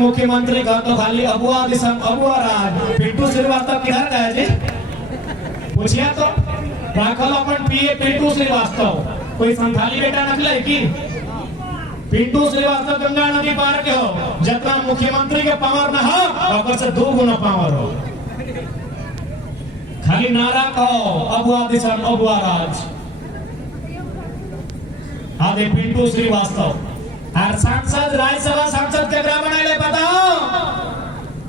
मुख्यमंत्री का तो खाली अबुआ दिसम अबुआ राज पिंटू श्रीवास्तव किधर का है जी? पूछिए तो राखल अपन पीए पिंटू श्रीवास्तव कोई संथाली बेटा नकले की? पिंटू श्रीवास्तव गंगा नदी पार के हो, जितना मुख्यमंत्री के पावर न हो और से 2 गुना पावर हो। खाली नारा कहो अबुआ दिसम अबुआ राज। आदे पिंटू श्रीवास्तव और सांसद राज्यसभा सांसद के बनाए पता हो?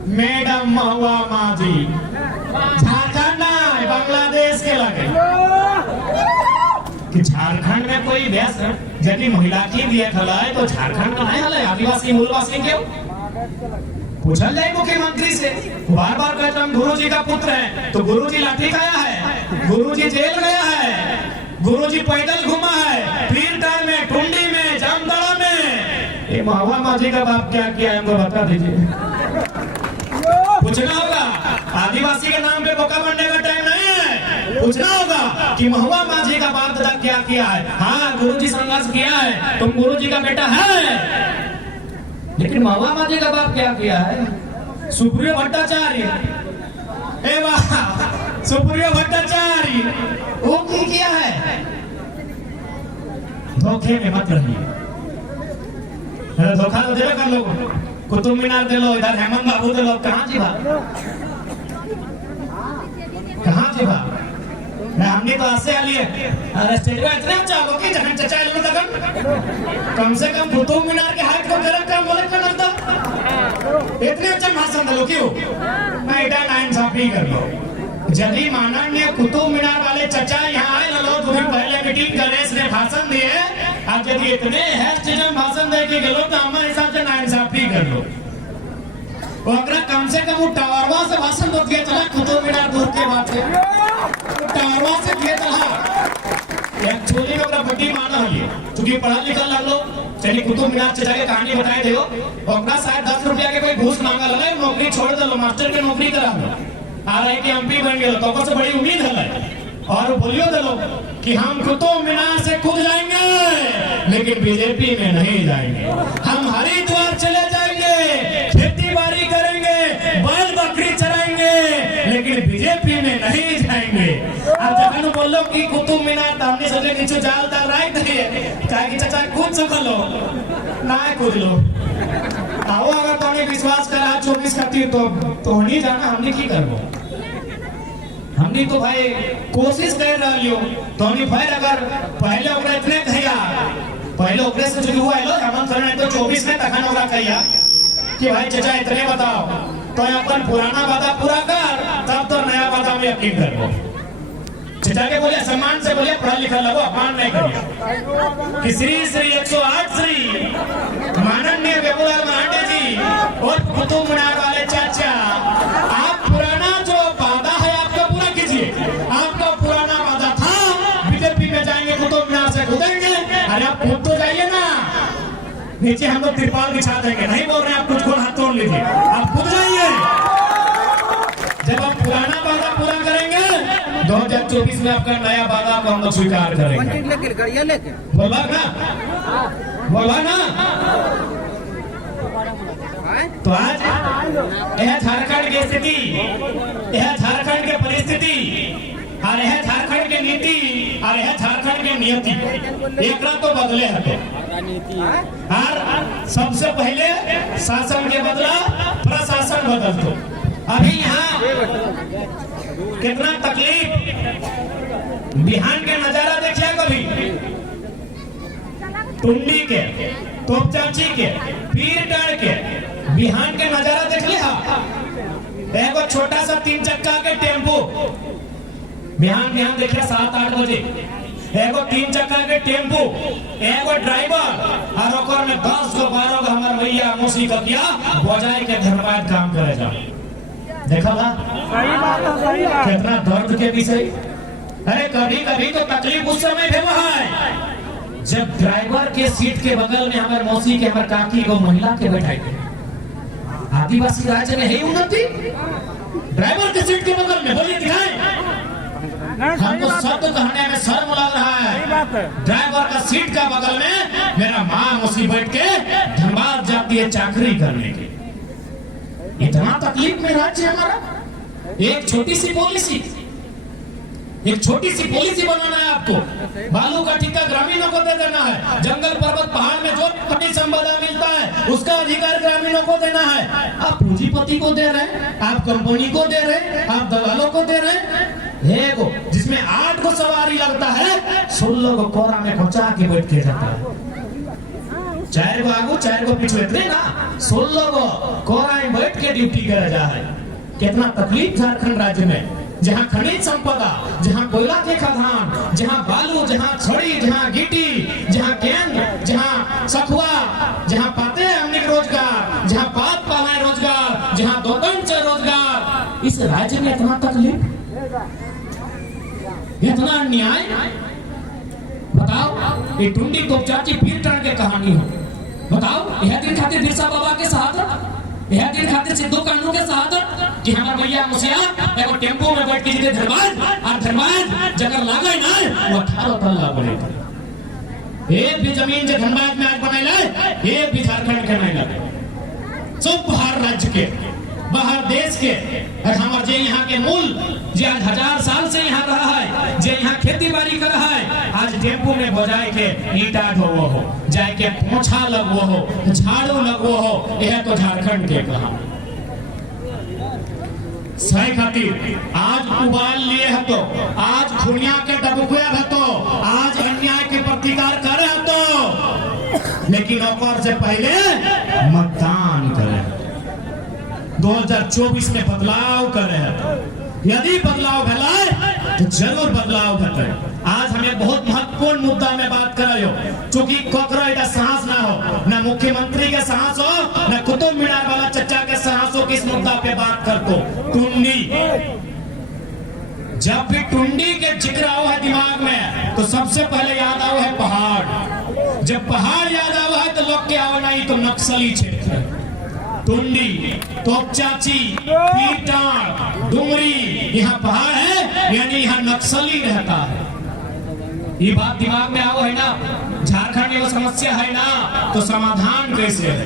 मैडम महुआ माझी, झारखंड बांग्लादेश के लगे कि झारखंड में कोई व्यास यदि महिला की दिया खलाए तो झारखंड का नहीं हले आदिवासी मूलवासी क्यों? पूछल जाए मुख्यमंत्री से। बार बार कहते हम गुरु जी का पुत्र है, तो गुरु जी लाठी खाया है, गुरु जी जेल गया है, गुरु जी पैदल घुमा है, पीरटाल में, टुंडी में, जामताड़ा में। ये महुआ माझी का बाप क्या किया हमको बता दीजिए। पूछना होगा, आदिवासी के नाम पे बोका बनने का टाइम नहीं है। पूछना होगा कि महुआ माझी का बाप दादा क्या किया है। हाँ गुरु जी संघर्ष किया है, तुम गुरु जी का बेटा है, लेकिन महुआ माझी का बाप क्या किया है? सुप्रियो भट्टाचार्य, ए वाह सुप्रियो भट्टाचार्य वो की किया है? धोखे में मत रहिए, धोखा तो देवे कर लो, कुतुब मीनार दे लो, इधर हेमंत बाबू दे लो, कहाँ जी भाई, कहाँ जी भाई? हमने तो ऐसे आ लिए अरे स्टेज पे इतने अच्छा हो कि जहन चचा इल्लू तक कम से कम कुतुब मीनार के हाइट को गरम कर बोले का नंदा इतने अच्छा भाषण दे लो क्यों? मैं इधर नाइन साफी कर लो। यदि माननीय कुतुब मीनार वाले चचा यहाँ आए ना, लोग तुम्हें पहले मीटिंग गणेश ने भाषण दिए, अब यदि इतने हैस्टिजन भाषण दे के गलो तो हमारे हिसाब से नाइंसाफी कर लो। अगर कम से कम वो टावरवा से भाषण दो दिया चला, कुतुब मीनार दूर के बात है, टावरवा से दिया चला। एक्चुअली में अपना बड़ी माना है, क्योंकि पढ़ा लिखा लग लो, चलिए कुतुब मीनार चचा के कहानी बताए थे, अपना शायद 10 रुपया के कोई घूस मांगा लगा, नौकरी छोड़ दो, मास्टर की नौकरी करा लो, RI के MP बन गए, तो से बड़ी उम्मीद है और बोलियो दलो कि हम कुतुब मीनार से कूद जाएंगे, लेकिन बीजेपी में नहीं जाएंगे। हम हरिद्वार चले जाएंगे, खेती बाड़ी करेंगे, बैल बकरी चराएंगे, लेकिन बीजेपी में नहीं जाएंगे। अब जब बोलो कि कुतुब मीनार तो हमने सोचे नीचे जाल डाल राइट है, चाहे कि चाचा कूद सको लो ना कूद लो। आओ अगर तुम्हें विश्वास करा 24 खातिर तो नहीं जाना, हमने की करबो? हमने तो भाई कोशिश कर रही हो, तो हमने फिर अगर पहले ओकरा इतने कहिया, पहले ओकरे से जो हुआ है लो हेमंत सोरेन तो 24 में तखन ओकरा कहिया कि भाई चाचा इतने बताओ, तो अपन पुराना वादा पूरा कर, तब तो नया वादा में यकीन करबो। चाचा के बोले सम्मान से बोले पढ़ा लिखा लगो, अपमान नहीं करिए कि श्री श्री 108 श्री माननीय बेबूलाल मराठे जी और कुतुब मीनार वाले चाचा, आप पुराना जो वादा है आपका पूरा कीजिए। आपका पुराना वादा था बीजेपी में जाएंगे, कुतुब मीनार से कूदेंगे, अरे आप कूद तो जाइए ना, नीचे हम लोग तिरपाल बिछा देंगे, नहीं बोल रहे आप कुछ को हाथ तोड़ लीजिए, आप कूद जाइए। जब आप पुराना वादा पूरा करेंगे 2024 में आपका नया वादा को हम लोग स्वीकार करेंगे। बोला ना, बोला ना। तो आज यह झारखंड की स्थिति, यह झारखंड की परिस्थिति और यह झारखंड की नीति और यह झारखंड की नियति, एक तो बदले हटे। और सबसे पहले शासन के बदला प्रशासन बदल दो। अभी यहाँ कितना तकलीफ, बिहान के नजारा देखिए कभी, टुंडी के, तोपचाची के, पीरटाल के, बिहान के नजारा देख लिया। एक छोटा सा 3 चक्का के टेम्पो बिहान बिहान देखिए 7-8 बजे, एक 3 चक्का के टेम्पो, एक ड्राइवर और ओकर में 10 गो 12 गो हमार भैया मौसी का किया बजाय के धर्मायत काम करे जा। देखा था कितना दर्द के विषय। अरे कभी कभी तो तकलीफ उस समय भी है जब ड्राइवर के सीट के बगल में हमारे मौसी के हमारे काकी को महिला के बैठाई थे। आदिवासी राज्य में है उन्नति, ड्राइवर के सीट के बगल में बोलिए दिखाएं। हमको शब्द कहने में शर्म लग रहा है। ड्राइवर का सीट का बगल में मेरा माँ मौसी बैठ के धनबाद जाती है चाकरी करने के। इतना तकलीफ में राज्य हमारा। एक छोटी सी पॉलिसी बनाना है आपको। बालू का ठेका ग्रामीणों को दे देना है। जंगल पर्वत पहाड़ में जो खनिज संपदा मिलता है उसका अधिकार ग्रामीणों को देना है। आप पूंजीपति को दे रहे हैं, आप कंपनी को दे रहे हैं, आप दलालों को दे रहे हैं। जिसमें 8 को सवारी लगता है, 16 को कोरा में खोचा के बैठ के जाता है। 4 को आगू 4 को पीछे इतने ना 16 को कोरा में बैठ के ड्यूटी करा जा है। कितना तकलीफ झारखंड राज्य में, जहाँ खनिज संपदा, जहाँ कोयला के खदान, जहाँ बालू, जहाँ छड़ी, जहाँ गिट्टी, जहाँ गेंद, जहाँ सखुआ, जहाँ पाते हैं हमने रोजगार, जहाँ पात पाला रोजगार, जहाँ दोपन से रोजगार, इस राज्य में इतना तकलीफ, इतना अन्याय। बताओ, ये टुंडी तोपचाची पीर टन के कहानी हो। बताओ, यह दिन खातिर बिरसा बाबा के साथ, यह दिन खातिर सिद्धू कानू के साथ कि हमार भैया मुसिया एगो टेम्पो में बैठ के जीते धनबाद जगह लागे ना वो 18 तल्ला बने। एक भी जमीन जो धनबाद में आज बनाइला, एक भी झारखंड के नहीं लगे। सब बाहर राज्य के, बाहर देश के। हमारे जे यहाँ के मूल जे आज 1000 साल से यहाँ रहा है, जे यहाँ खेती बाड़ी कर रहा है, आज टेम्पो में बजाए के ईटा ढोवो हो, जाए के पोछा लगवो हो, झाड़ू लगवो हो। यह तो झारखंड के कहा सही खातिर आज उबाल लिए है, तो आज खुनिया के डबुआ है, तो आज अन्याय के प्रतिकार करे है, तो लेकिन और से पहले मतदान करें। 2024 में बदलाव करे है। यदि बदलाव भला तो जरूर बदलाव घटे। आज हमें बहुत महत्वपूर्ण मुद्दा में बात कर रहे हो, चूंकि कोकरा इधर साहस ना हो, ना मुख्यमंत्री के साहस हो, ना कुतुब मीनार वाला चचा के साहस हो, किस मुद्दा पे बात कर दो। टुंडी, जब भी टुंडी के जिक्र आओ है दिमाग में, तो सबसे पहले याद आओ है पहाड़। जब पहाड़ याद आओ है तो लोग क्या आओ नहीं तो नक्सली क्षेत्र। टुंडी, तोपचाची, पीटाड़, डुमरी, यहाँ पहाड़ है, यानी यहाँ नक्सली रहता है। ये बात दिमाग में आओ है ना। झारखंड में वो समस्या है ना, तो समाधान कैसे है?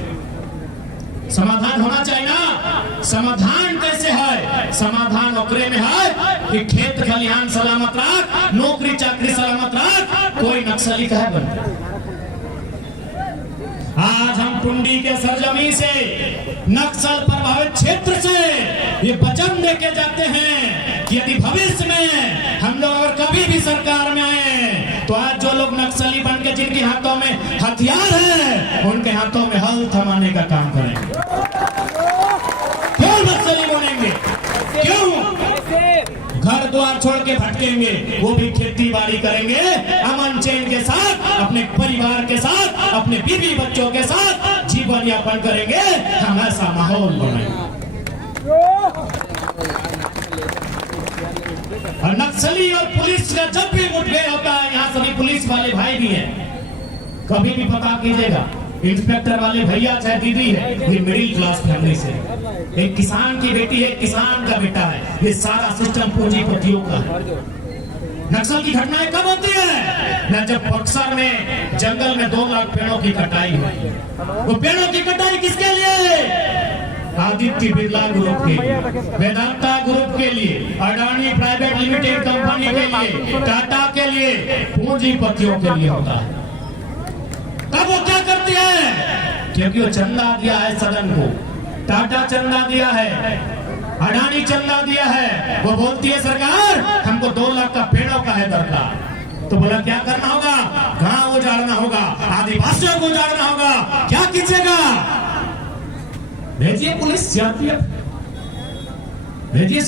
समाधान होना चाहिए ना। समाधान कैसे है? समाधान ओकरे में है कि खेत खलिहान सलामत रख, नौकरी चाकरी सलामत रख, कोई नक्सली कहे बनता। आज हम टुंडी के सरजमी से, नक्सल प्रभावित क्षेत्र से ये वचन देके जाते हैं कि यदि भविष्य में हम लोग अगर कभी भी सरकार में आए, तो आज जो लोग नक्सली बन के जिनके हाथों में हथियार है, उनके हाथों में हल थमाने का काम करेंगे। क्यों नक्सली बनेंगे? क्यों घर द्वार छोड़ के भटकेंगे? वो भी खेती बाड़ी करेंगे अमन चैन के साथ, अपने परिवार के साथ, अपने बीवी बच्चों के साथ जीवन यापन करेंगे। हम ऐसा माहौल बनाएंगे। और नक्सली और पुलिस का जब भी मुठभेड़ होता है, यहाँ सभी पुलिस वाले भाई भी हैं, कभी भी पता कीजिएगा, इंस्पेक्टर वाले भैया चाहे दीदी है, ये मिडिल क्लास फैमिली से, एक किसान की बेटी है, किसान का बेटा है। ये सारा सिस्टम पूंजीपतियों का है। नक्सल की घटनाएं कब होती है? न जब बक्सर में जंगल में 2 लाख पेड़ों की कटाई हुई। वो पेड़ों की कटाई किसके लिए? आदित्य बिरला ग्रुप के लिए, वेदांता ग्रुप के लिए, अडानी प्राइवेट लिमिटेड कंपनी के लिए, टाटा के लिए, पूंजीपतियों के लिए होता है। तब वो क्या करती है? क्योंकि वो चंदा दिया है सदन को, टाटा चंदा दिया है, अडानी चंदा दिया है। वो बोलती है सरकार हमको 2 लाख का पेड़ों का है दरकार। तो बोला क्या करना होगा? गांव उजाड़ना होगा, आदिवासियों को उजाड़ना होगा। क्या कीजिएगा? भेजिए पुलिस, सीआरपीएफ भेजिए।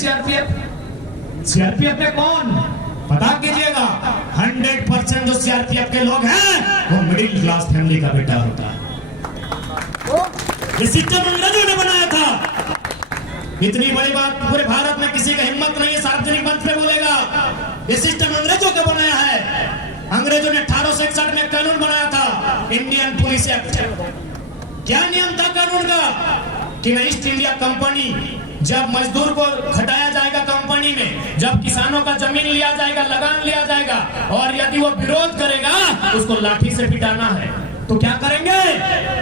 सीआरपीएफ में कौन? पता कीजिएगा। 100% जो सीआरपीएफ के लोग हैं वो मिडिल क्लास फैमिली का बेटा होता है। ये सिस्टम अंग्रेजों ने बनाया था। इतनी बड़ी बात पूरे भारत में किसी का हिम्मत नहीं है सार्वजनिक मंच पे बोलेगा। ये सिस्टम अंग्रेजों का बनाया है। अंग्रेजों ने 1861 में कानून बनाया था, इंडियन पुलिस एक्ट। क्या नियम था कानून का? कि ईस्ट इंडिया कंपनी, जब मजदूर को खटाया जाएगा कंपनी में, जब किसानों का जमीन लिया जाएगा, लगान लिया जाएगा, और यदि वो विरोध करेगा उसको लाठी से पिटाना है। तो क्या करेंगे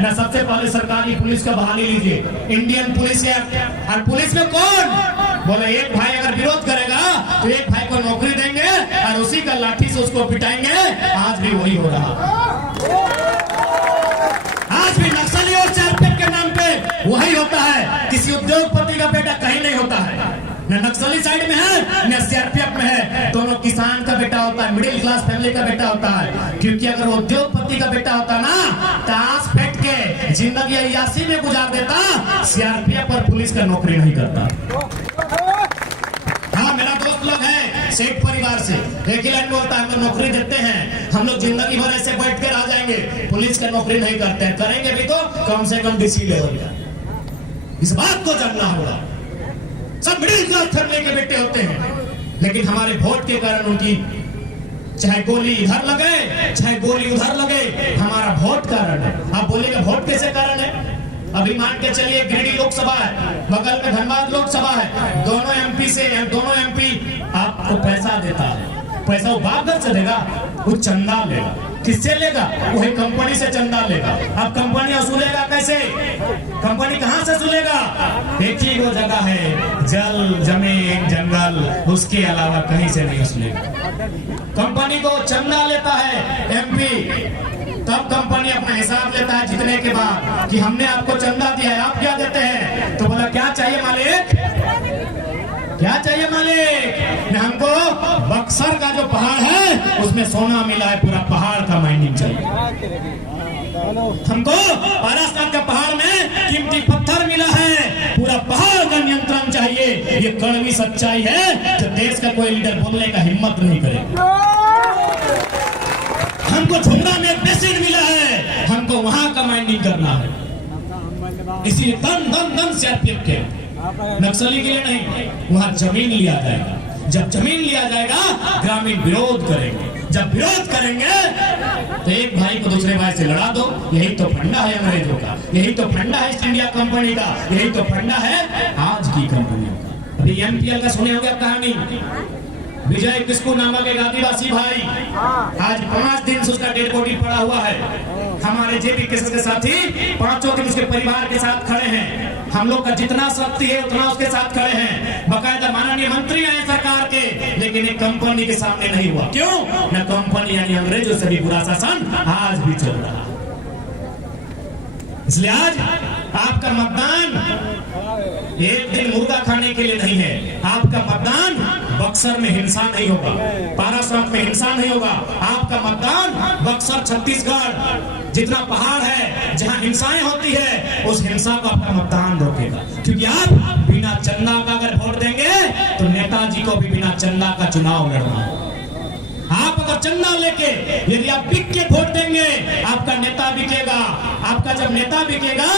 ना, सबसे पहले सरकारी पुलिस का बहाली लीजिए, इंडियन पुलिस एक्ट। और पुलिस में कौन बोले, एक भाई अगर विरोध करेगा तो एक भाई को नौकरी देंगे और उसी का लाठी से उसको पिटाएंगे। आज भी वही हो रहा, आज भी नक्सली और सीआरपीएफ के नाम पे वही होता है। किसी उद्योगपति का बेटा कहीं नहीं होता है, न नक्सली साइड में है न सीआरपीएफ में है। दोनों किसान का बेटा होता है, मिडिल क्लास फैमिली का बेटा होता है। क्योंकि अगर उद्योगपति का बेटा होता ना, ताश फेंक के जिंदगी अय्याशी में गुजार देता, सीआरपीएफ और पुलिस का नौकरी नहीं करता। हाँ, मेरा दोस्त लोग है सेठ परिवार से, एक ही लाइन बोलता है, हम नौकरी देते हैं, हम लोग जिंदगी भर ऐसे बैठ के रह जाएंगे, पुलिस का नौकरी नहीं करते हैं, करेंगे भी तो कम से कम डीसी लेवल का। इस बात को जानना होगा। सब मिडिल क्लास फैमिली के बेटे होते हैं, लेकिन हमारे वोट के कारण उनकी चाहे गोली इधर लगे चाहे गोली उधर लगे, हमारा वोट कारण है। आप बोलेंगे वोट कैसे कारण है? अभी मान के चलिए गिरिडीह लोकसभा है, बगल में धनबाद लोकसभा है, दोनों एमपी आपको पैसा देता है। पैसा वो बाप घर से देगा, वो चंदा लेगा। किससे लेगा? वही कंपनी से चंदा लेगा। अब कंपनी वसूलेगा कैसे? कंपनी कहां से वसूलेगा? एक ही वो जगह है, जल जमीन जंगल, उसके अलावा कहीं से नहीं वसूलेगा। कंपनी को चंदा लेता है एमपी, तब कंपनी अपना हिसाब लेता है जीतने के बाद कि हमने आपको चंदा दिया है, आप क्या देते हैं? तो बोला क्या चाहिए मालिक, क्या चाहिए मालिक? ने हमको बक्सर का जो पहाड़ है उसमें सोना मिला है, पूरा पहाड़ का माइनिंग चाहिए। हमको पारास्तान के पहाड़ में कीमती पत्थर मिला है, पूरा पहाड़ का नियंत्रण चाहिए। ये कड़वी सच्चाई है जो देश का कोई लीडर बोलने का हिम्मत नहीं करे। हमको झुमरा में बेसिन मिला है, हमको वहां का माइनिंग करना है। इसीलिए दन सीआरपीएफ के नक्सली के लिए नहीं, वहां जमीन लिया जाएगा। जब जमीन लिया जाएगा ग्रामीण विरोध करेंगे, जब विरोध करेंगे तो एक भाई को दूसरे भाई से लड़ा दो। यही तो फंडा है अंग्रेजों का, यही तो फंडा है ईस्ट इंडिया कंपनी का, यही तो फंडा है आज की कंपनियों का। अभी एमपीएल का सुने होंगे कहानी, विजय किस्कू नामक एक आदिवासी भाई, आज 5 दिन से उसका डेड बॉडी पड़ा हुआ है। हमारे जेपी केस के साथी 5 दिन उसके परिवार के साथ खड़े हैं। हम लोग का जितना शक्ति है उतना उसके साथ खड़े हैं। बकायदा माननीय मंत्री आए सरकार के, लेकिन एक कंपनी के सामने नहीं हुआ। क्यों? न कंपनी यानी अंग्रेजों से भी बुरा शासन आज भी चल रहा है। इसलिए आज आपका मतदान एक दिन मुर्गा खाने के लिए नहीं है। आपका मतदान बक्सर में हिंसा नहीं होगा, पारासात में हिंसा नहीं होगा। आपका मतदान बक्सर छत्तीसगढ़ जितना पहाड़ है जहां हिंसाएं होती है, उस हिंसा को आपका मतदान रोकेगा। क्योंकि आप बिना चंदा का अगर वोट देंगे तो नेताजी को भी बिना चंदा का चुनाव लड़ना होगा। आप अगर चंदा लेके यदि आप बिक के वोट देंगे, आपका नेता बिकेगा। आपका जब नेता बिकेगा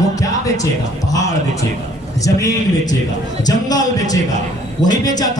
वो क्या बेचेगा? पहाड़ बेचेगा, जमीन बेचेगा, जंगल बेचेगा। वही बेचा था।